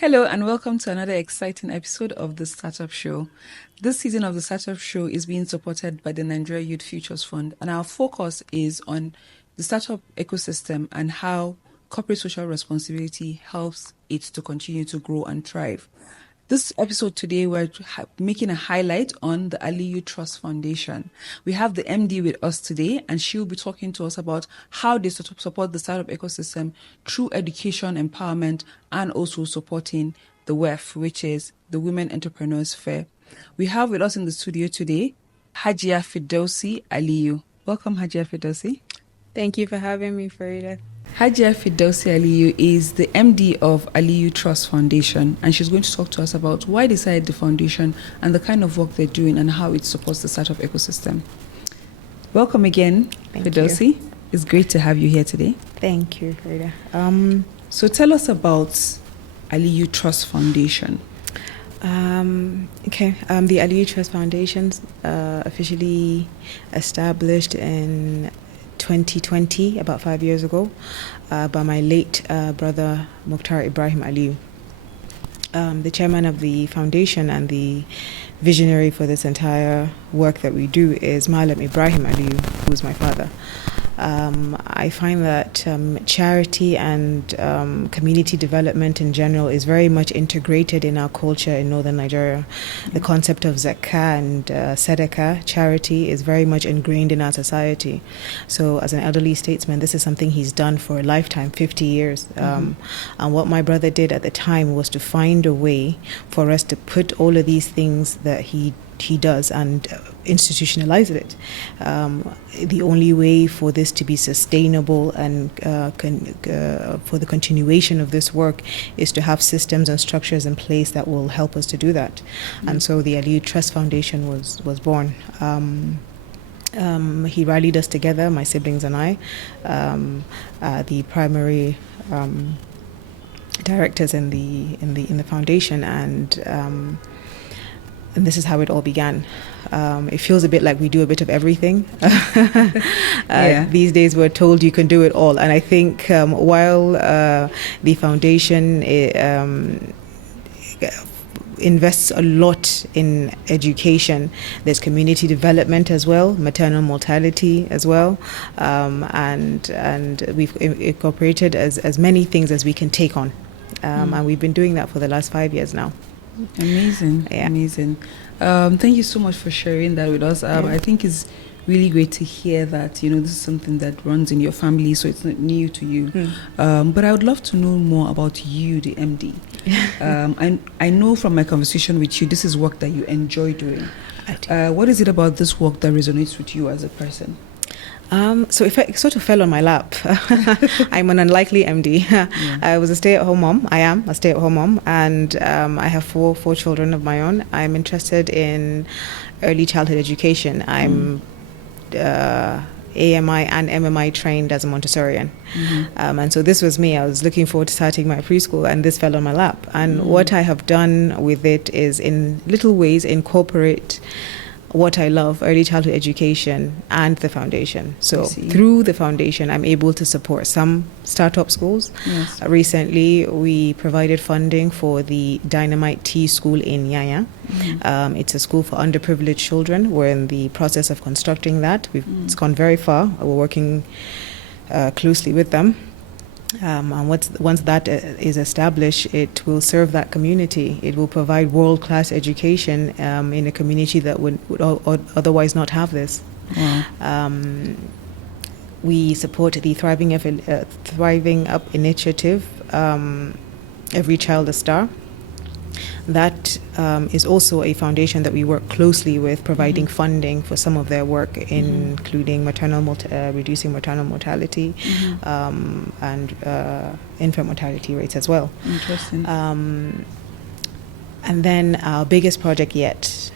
Hello and welcome to another exciting episode of the StartUP Show. This season of the StartUP Show is being supported by the Nigeria Youth Futures Fund, and our focus is on the startup ecosystem and how corporate social responsibility helps it to continue to grow and thrive. This episode today, we're making a highlight on the Aliyu Trust Foundation. We have the MD with us today, and she'll be talking to us about how they support the startup ecosystem through education, empowerment, and also supporting the WEF, which is the Women Entrepreneurs Fair. We have with us in the studio today, Hajia Firdausi Aliyu. Welcome, Hajia Firdausi. Thank you for having me, Farida. Hajia Firdausi Aliyu is the MD of Aliyu Trust Foundation, and she's going to talk to us about why they started the foundation and the kind of work they're doing and how it supports the startup ecosystem. Welcome again, Firdausi. It's great to have you here today. Thank you, Farida. So tell us about Aliyu Trust Foundation. The Aliyu Trust Foundation officially established in 2020, about 5 years ago, by my late brother Mukhtar Ibrahim Aliyu. The chairman of the foundation and the visionary for this entire work that we do is Malam Ibrahim Aliyu, who is my father. I find that charity and community development in general is very much integrated in our culture in northern Nigeria. The concept of zakah and sadaqah, charity, is very much ingrained in our society. So as an elderly statesman, this is something he's done for a lifetime, 50 years. And what my brother did at the time was to find a way for us to put all of these things that he does and institutionalize it. The only way for this to be sustainable and for the continuation of this work is to have systems and structures in place that will help us to do that. And so the Aliyu Trust Foundation was born. He rallied us together, my siblings and I, the primary directors in the foundation, and this is how it all began. It feels a bit like we do a bit of everything. These days we're told you can do it all. And I think while the foundation invests a lot in education, there's community development as well, maternal mortality as well, and we've incorporated as many things as we can take on. And we've been doing that for the last 5 years now. Amazing. Thank you so much for sharing that with us. I think it's really great to hear that this is something that runs in your family, so it's not new to you. But I would love to know more about you, the MD. I know from my conversation with you, this is work that you enjoy doing. What is it about this work that resonates with you as a person? So it sort of fell on my lap. I'm an unlikely MD. I was a stay-at-home mom. I am a stay-at-home mom, and I have four children of my own. I'm interested in early childhood education. I'm AMI and MMI trained as a Montessorian. And so this was me. I was looking forward to starting my preschool, and this fell on my lap. And what I have done with it is, in little ways, incorporate what I love, early childhood education, and the foundation. So through the foundation, I'm able to support some startup schools. Yes. Recently, we provided funding for the Dynamite Tea School in Yanya. It's a school for underprivileged children. We're in the process of constructing that. It's gone very far. We're working closely with them. And once that is established, it will serve that community. It will provide world-class education in a community that would otherwise not have this. Wow. We support the Thriving Up initiative, Every Child a Star. That is also a foundation that we work closely with, providing funding for some of their work, including reducing maternal mortality and infant mortality rates as well. Interesting. And then our biggest project yet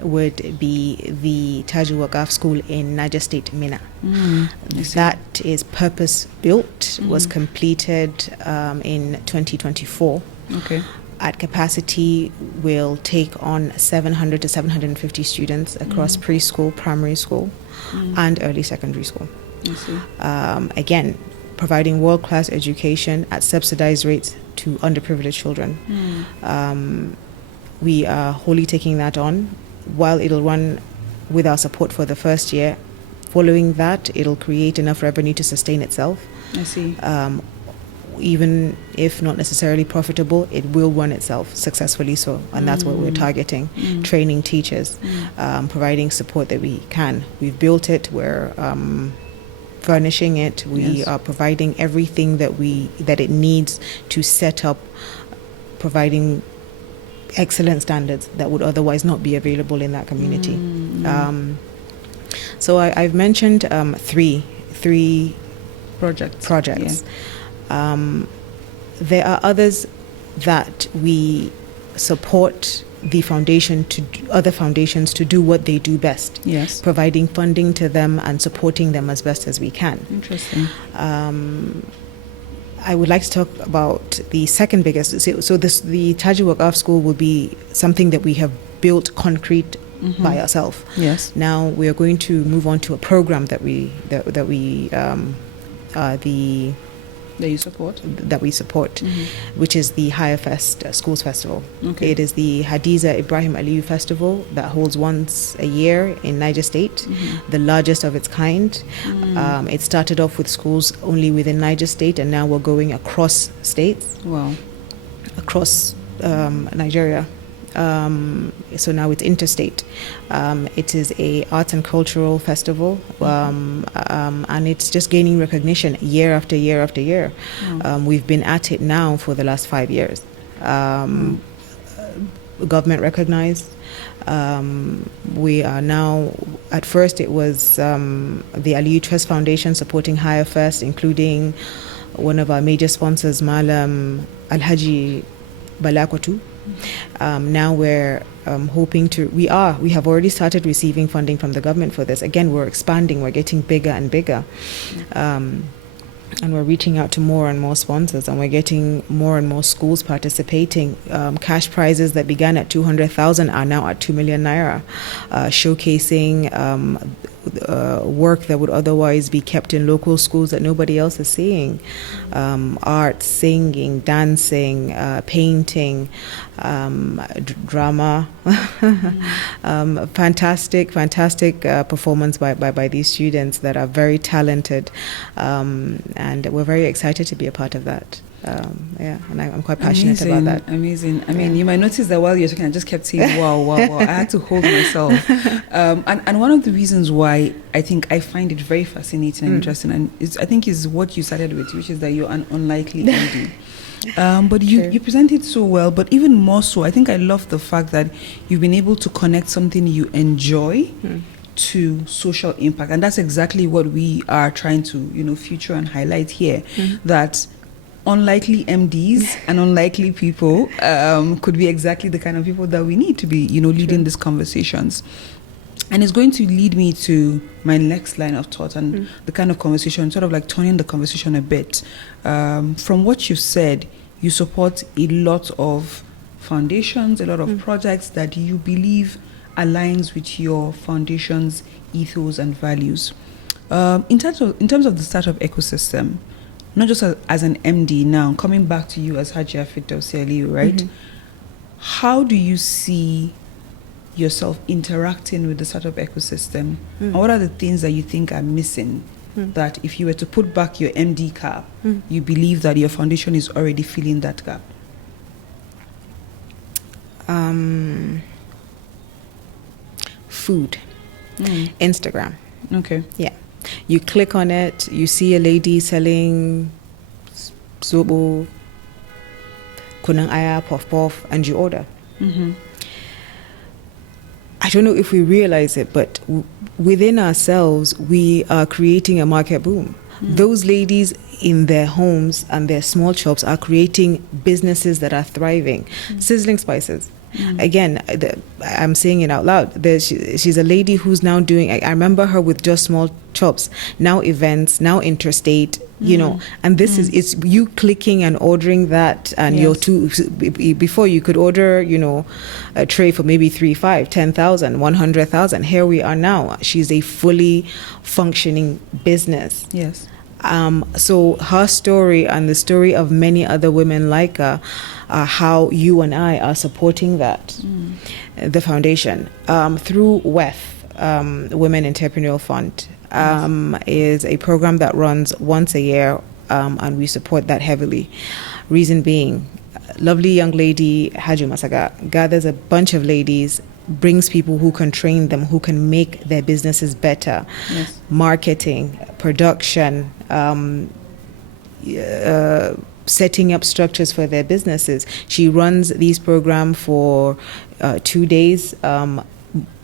would be the Tajul Waqaf School in Niger State, Minna. That is purpose-built, was completed in 2024. Okay. At capacity, will take on 700 to 750 students across preschool, primary school, and early secondary school. I see. Again, providing world-class education at subsidized rates to underprivileged children. We are wholly taking that on. While it'll run with our support for the first year, following that, it'll create enough revenue to sustain itself. I see. Even if not necessarily profitable, it will run itself successfully. So, and that's what we're targeting: training teachers, providing support that we can. We've built it. We're furnishing it. We are providing everything that it needs to set up, providing excellent standards that would otherwise not be available in that community. So I've mentioned three projects. There are others that we support other foundations to do what they do best. Yes. Providing funding to them and supporting them as best as we can. Interesting. I would like to talk about the second biggest. So the Taji Waqaf School will be something that we have built concrete by ourselves. Yes. Now we are going to move on to a program that we support, which is the Higher Fest Schools Festival. Okay. It is the Hadiza Ibrahim Aliyu Festival that holds once a year in Niger State, the largest of its kind. It started off with schools only within Niger State, and now we're going across states. Wow. Across Nigeria. So now it's interstate. It is a arts and cultural festival, and it's just gaining recognition year after year after year. We've been at it now for the last 5 years. Government recognized. We are now, at first it was the Aliyu Trust Foundation supporting Higher First, including one of our major sponsors, Malam Alhaji Balakwatu. Now we're hoping to, we have already started receiving funding from the government for this. Again, we're expanding, we're getting bigger and bigger. And we're reaching out to more and more sponsors, and we're getting more and more schools participating. Cash prizes that began at 200,000 are now at 2 million naira, showcasing work that would otherwise be kept in local schools that nobody else is seeing. Art, singing, dancing, painting, drama. Fantastic performance by these students that are very talented, and we're very excited to be a part of that. And I'm quite passionate about that. Amazing. I mean, you might notice that while you're talking, I just kept saying, wow. I had to hold myself. And one of the reasons why I think I find it very fascinating and interesting, and I think is what you started with, which is that you're an unlikely MD. But you present it so well, but even more so, I think I love the fact that you've been able to connect something you enjoy to social impact. And that's exactly what we are trying to, feature and highlight here, that unlikely MDs and unlikely people could be exactly the kind of people that we need to be, leading these conversations. And it's going to lead me to my next line of thought and the kind of conversation, sort of like turning the conversation a bit. From what you said, you support a lot of foundations, a lot of projects that you believe aligns with your foundation's ethos and values. In terms of the startup ecosystem, not just as an MD now, coming back to you as Hajia Firdausi Aliyu, right? How do you see yourself interacting with the startup ecosystem? And what are the things that you think are missing that if you were to put back your MD cap, you believe that your foundation is already filling that gap? Food. Instagram. Okay. Yeah. You click on it, you see a lady selling zobo, kunang aya, puff puff, and you order. I don't know if we realize it, but within ourselves, we are creating a market boom. Those ladies in their homes and their small shops are creating businesses that are thriving. Sizzling Spices. Again, I'm saying it out loud. She's a lady who's now doing, I remember her with just small shops, now events, now interstate, and this is, it's you clicking and ordering that, and your before you could order, a tray for maybe 3, 5, 10,000, 100,000. Here we are now. She's a fully functioning business. Yes. So her story and the story of many other women like her, how you and I are supporting that, the foundation, through WEF, Women Entrepreneurial Fund, is a program that runs once a year, and we support that heavily. Reason being, lovely young lady Haju Masaga gathers a bunch of ladies, brings people who can train them, who can make their businesses better. Yes. Marketing, production, setting up structures for their businesses. She runs these programs for 2 days.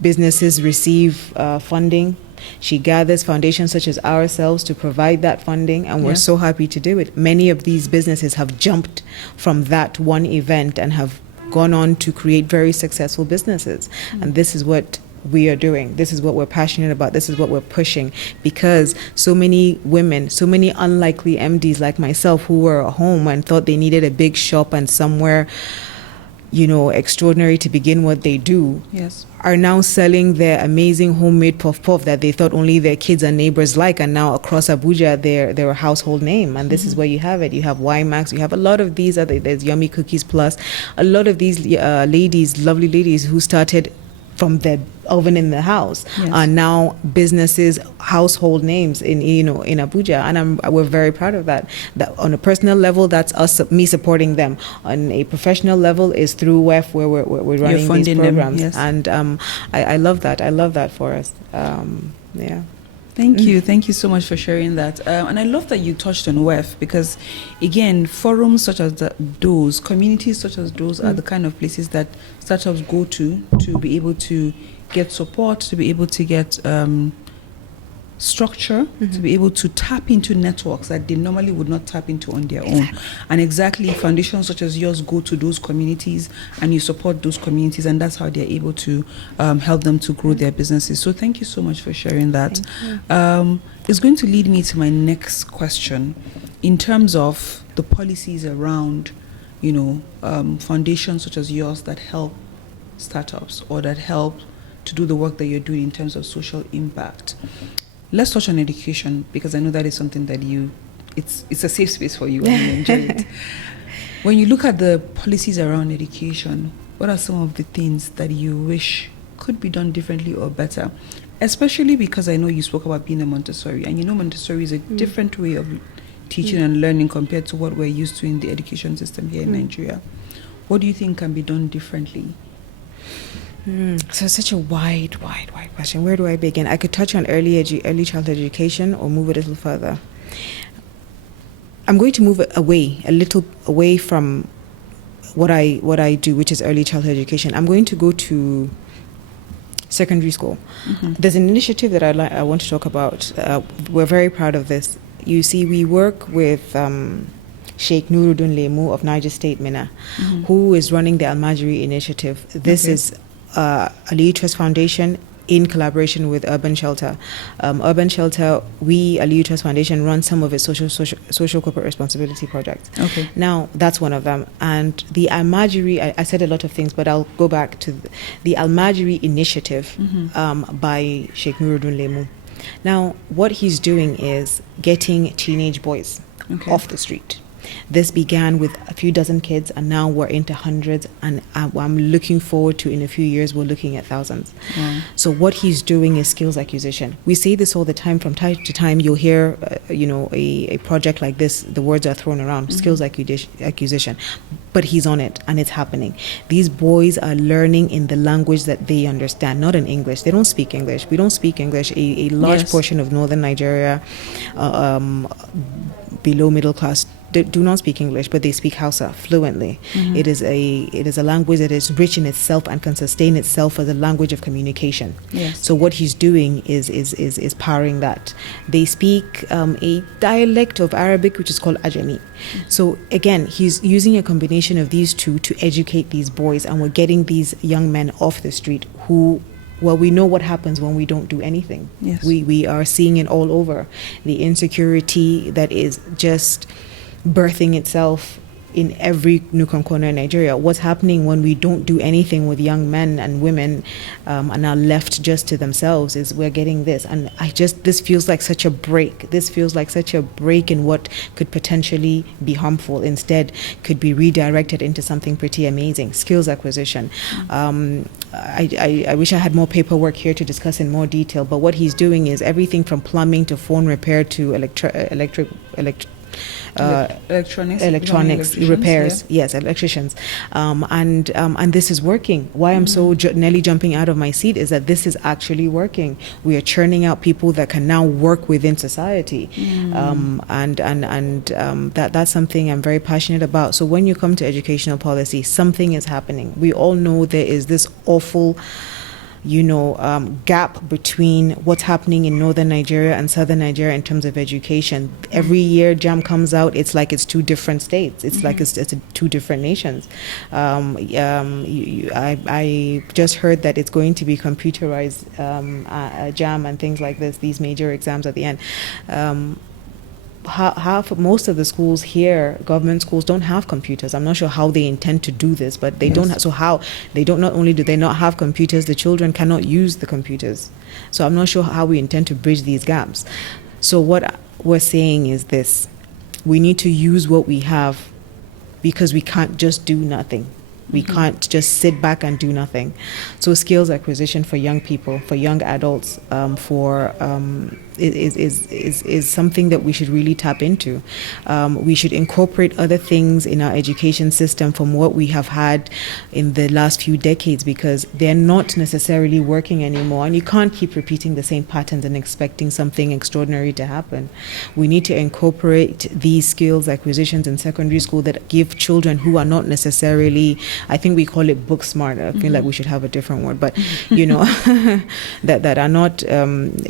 Businesses receive funding. She gathers foundations such as ourselves to provide that funding, and we're so happy to do it. Many of these businesses have jumped from that one event and have gone on to create very successful businesses. And this is what we are doing. This is what we're passionate about. This is what we're pushing, because so many women, so many unlikely MDs like myself who were at home and thought they needed a big shop and somewhere, extraordinary to begin what they do, are now selling their amazing homemade puff puff that they thought only their kids and neighbors like, and now across Abuja they're a household name. And this is where you have it. You have YMAX, you have a lot of these other, there's Yummy Cookies Plus, a lot of these ladies, lovely ladies who started from the oven in the house, are now businesses, household names in Abuja, and we're very proud of that. That on a personal level, that's me supporting them. On a professional level, is through WEF, where we're running these programs, and I love that. I love that for us. Thank you so much for sharing that. And I love that you touched on WEF, because again, forums such as those, communities such as those, are the kind of places that startups go to be able to get support, to be able to get structure, to be able to tap into networks that they normally would not tap into on their own. And exactly, foundations such as yours go to those communities and you support those communities, and that's how they're able to help them to grow their businesses. So thank you so much for sharing that. It's going to lead me to my next question in terms of the policies around foundations such as yours that help startups or that help to do the work that you're doing in terms of social impact. Let's touch on education, because I know that is something that it's a safe space for you and you enjoy it. When you look at the policies around education, what are some of the things that you wish could be done differently or better? Especially because I know you spoke about being a Montessori, and Montessori is a different way of teaching and learning compared to what we're used to in the education system here in Nigeria. What do you think can be done differently? So it's such a wide question. Where do I begin? I could touch on early childhood education or move it a little further. I'm going to move it a little away from what I do, which is early childhood education. I'm going to go to secondary school. There's an initiative that I want to talk about. We're very proud of this. You see, we work with Sheikh Nuruddin Lemu of Niger State, Minna, who is running the Al-Majri initiative. This is Aliyu Trust Foundation in collaboration with Urban Shelter. Urban Shelter, Aliyu Trust Foundation, runs some of its social corporate responsibility projects. Now, that's one of them. And the Al-Majri, I said a lot of things, but I'll go back to the Al-Majri initiative by Sheikh Nuruddin Lemu. Now, what he's doing is getting teenage boys off the street. This began with a few dozen kids, and now we're into hundreds, and I'm looking forward to, in a few years, we're looking at thousands. So what he's doing is skills acquisition. We say this all the time. From time to time, you'll hear, a project like this, the words are thrown around, skills acquisition. But he's on it, and it's happening. These boys are learning in the language that they understand, not in English. They don't speak English. We don't speak English. A large portion of northern Nigeria, below middle class, do not speak English, but they speak Hausa fluently. It is a language that is rich in itself and can sustain itself as a language of communication. So what he's doing is powering that. They speak a dialect of Arabic which is called Ajami. So again, he's using a combination of these two to educate these boys, and we're getting these young men off the street who, well, we know what happens when we don't do anything. We are seeing it all over. The insecurity that is just birthing itself in every nook and corner in Nigeria. What's happening when we don't do anything with young men and women and are left just to themselves is we're getting this. And this feels like such a break. This feels like such a break in what could potentially be harmful. Instead, could be redirected into something pretty amazing. Skills acquisition. I wish I had more paperwork here to discuss in more detail, but what he's doing is everything from plumbing to phone repair to electronics repairs, yes, electricians, and this is working. Why I'm so nearly jumping out of my seat is that this is actually working. We are churning out people that can now work within society, and that's something I'm very passionate about. So when you come to educational policy, something is happening. We all know there is this awful gap between what's happening in northern Nigeria and southern Nigeria in terms of education. Every year JAM comes out, it's like it's two different states. It's like it's two different nations. I just heard that it's going to be computerized JAM and things like this, these major exams at the end. Most of the schools here, government schools, don't have computers. I'm not sure how they intend to do this, but they don't. So how they don't? Not only do they not have computers, the children cannot use the computers. So I'm not sure how we intend to bridge these gaps. So what we're saying is this: we need to use what we have, because we can't just do nothing. We can't just sit back and do nothing. So skills acquisition for young people, for young adults, is something that we should really tap into. We should incorporate other things in our education system from what we have had in the last few decades, because they're not necessarily working anymore. And you can't keep repeating the same patterns and expecting something extraordinary to happen. We need to incorporate these skills acquisitions in secondary school that give children who are not necessarily, I think we call it book smart. I feel like we should have a different word, but that are not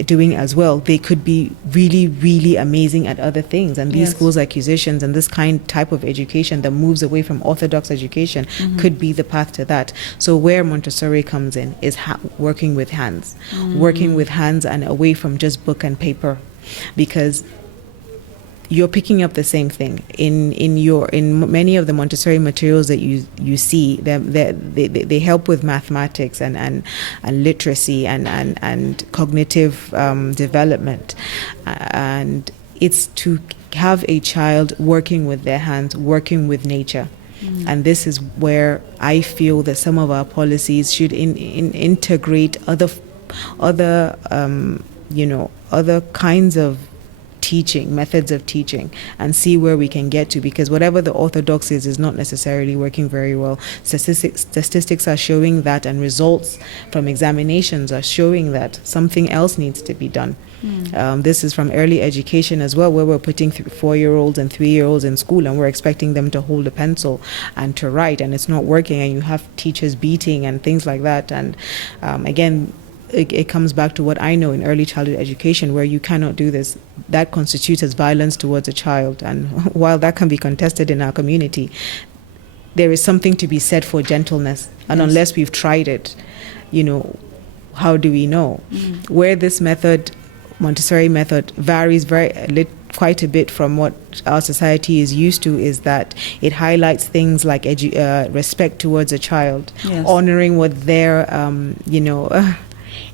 doing as well. They could be really, really amazing at other things. And these schools acquisitions and this type of education that moves away from orthodox education could be the path to that. So where Montessori comes in is working with hands, and away from just book and paper, because you're picking up the same thing in many of the Montessori materials that you see. They help with mathematics and literacy and cognitive development, and it's to have a child working with their hands, working with nature. And this is where I feel that some of our policies should integrate other kinds of teaching, methods of teaching, and see where we can get to, because whatever the orthodox is not necessarily working very well. Statistics are showing that, and results from examinations are showing that something else needs to be done. This is from early education as well, where we're putting 4-year-olds and 3-year-olds in school, and we're expecting them to hold a pencil and to write, and it's not working, and you have teachers beating and things like that. And again, it comes back to what I know in early childhood education, where you cannot do this. That constitutes as violence towards a child. And while that can be contested in our community, there is something to be said for gentleness. And unless we've tried it, how do we know? Where this method, Montessori method, varies quite a bit from what our society is used to, is that it highlights things like respect towards a child, honoring what their,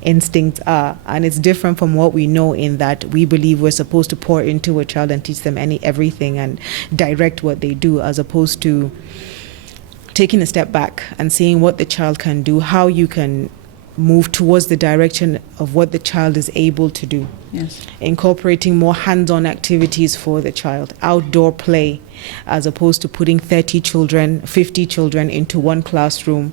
instincts are. And it's different from what we know, in that we believe we're supposed to pour into a child and teach them everything and direct what they do, as opposed to taking a step back and seeing what the child can do, how you can move towards the direction of what the child is able to do. Incorporating more hands-on activities for the child, outdoor play, as opposed to putting 30 children, 50 children into one classroom,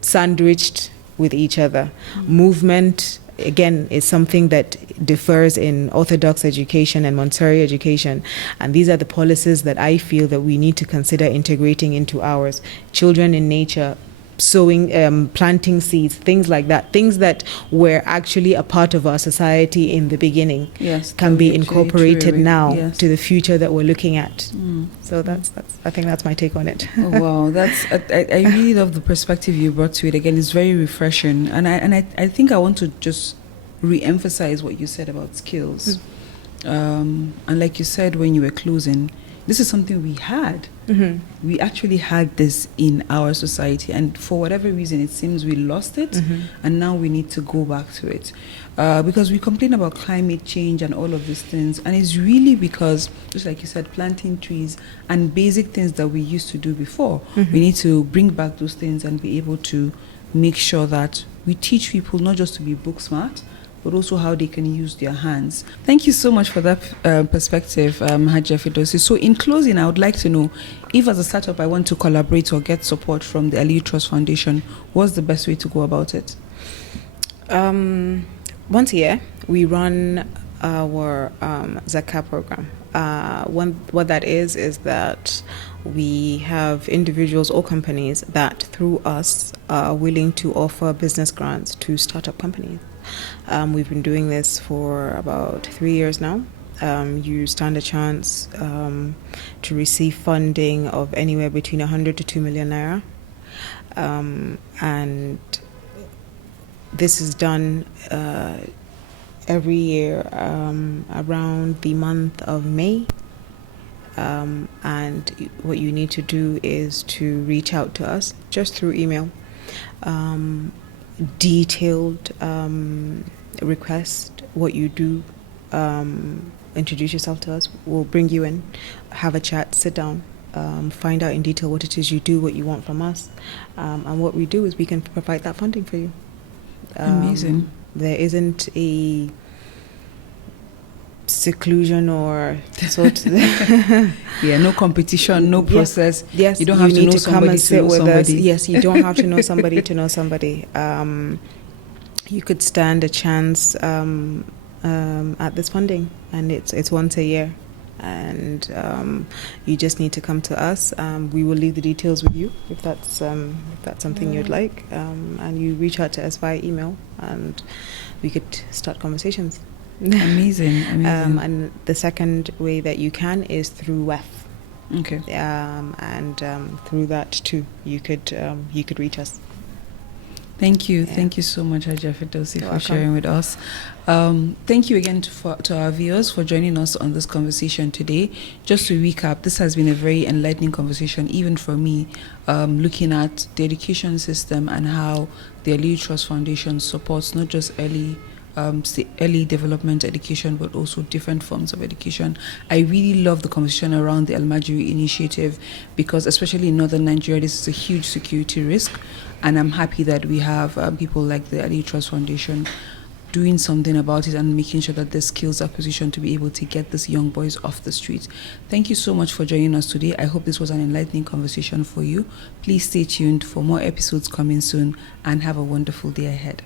sandwiched with each other. Movement, again, is something that differs in orthodox education and Montessori education, and these are the policies that I feel that we need to consider integrating into ours. Children in nature, sowing, planting seeds, things like that, things that were actually a part of our society in the beginning, can be incorporated now to the future that we're looking at. So that's I think that's my take on it. Wow, I really love the perspective you brought to it. Again, it's very refreshing, and I think I want to just re-emphasize what you said about skills. And like you said when you were closing, this is something we had. We actually had this in our society, and for whatever reason, it seems we lost it, and now we need to go back to it. Because we complain about climate change and all of these things, and it's really because, just like you said, planting trees and basic things that we used to do before, we need to bring back those things and be able to make sure that we teach people not just to be book smart, but also how they can use their hands. Thank you so much for that perspective, Hajia Firdausi. So in closing, I would like to know, if as a startup I want to collaborate or get support from the Aliyu Trust Foundation, what's the best way to go about it? Once a year, we run our Zakah program. What that is that we have individuals or companies that through us are willing to offer business grants to startup companies. We've been doing this for about 3 years now. You stand a chance to receive funding of anywhere between 100 to 2 million naira. And this is done every year around the month of May. And what you need to do is to reach out to us just through email. Detailed request, what you do, introduce yourself to us. We'll bring you in, have a chat, sit down, find out in detail what it is you do, what you want from us, and what we do is we can provide that funding for you. Amazing. There isn't a seclusion or sort of no competition, no process. Yes, you don't have to know somebody to know somebody. Yes, you don't have to know somebody to know somebody. You could stand a chance at this funding, and it's once a year, and you just need to come to us. We will leave the details with you if that's something you'd like, and you reach out to us via email, and we could start conversations. Amazing. And the second way that you can is through WEF. Okay. And through that too, you could reach us. Thank you. Yeah. Thank you so much, Hajia Firdausi, for sharing with us. Thank you again to our viewers for joining us on this conversation today. Just to recap, this has been a very enlightening conversation, even for me, looking at the education system and how the Aliyu Trust Foundation supports not just early development education, but also different forms of education. I really love the conversation around the Al-Majri initiative, because especially in northern Nigeria, this is a huge security risk, and I'm happy that we have people like the Aliyu Trust Foundation doing something about it and making sure that there's skills acquisition to be able to get these young boys off the streets. Thank you so much for joining us today. I hope this was an enlightening conversation for you. Please stay tuned for more episodes coming soon, and have a wonderful day ahead.